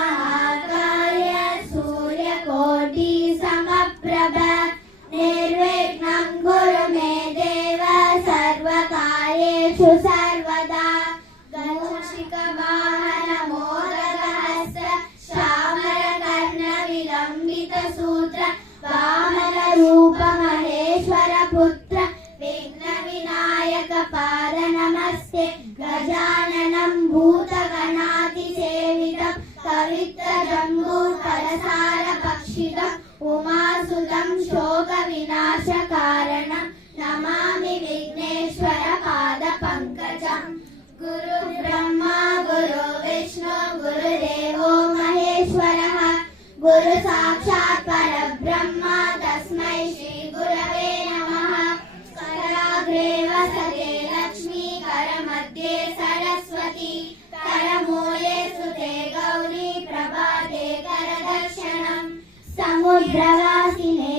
वक्रतुण्डमहाकाय सूर्यकोटि समप्रभ निर्विघ्नं कुरु मे देव सर्वकार्येषु सर्वदा गच्छिकवाहनमोदकहस्त श्यामलकर्णविलम्बितसूत्र वामनरूपमहेश्वरपुत्र विघ्नविनायकपाद नमस्ते गजाननं भूतगणातिसेवितं कवित्तजम्बूफलसारभक्षितम् उमासुतं शोकविनाशकारणं नमामि विघ्नेश्वरपादपङ्कजम् गुरुब्रह्मा गुरुविष्णु गुरुदेवो महेश्वरः गुरुसाक्षात् परब्रह्म तस्मै श्रीगुरवे नमः कराग्रे वसते लक्ष्मी करमध्ये सरस्वती करमूले सुते गौरी प्रभाते करदर्शनम् समुद्रवासिने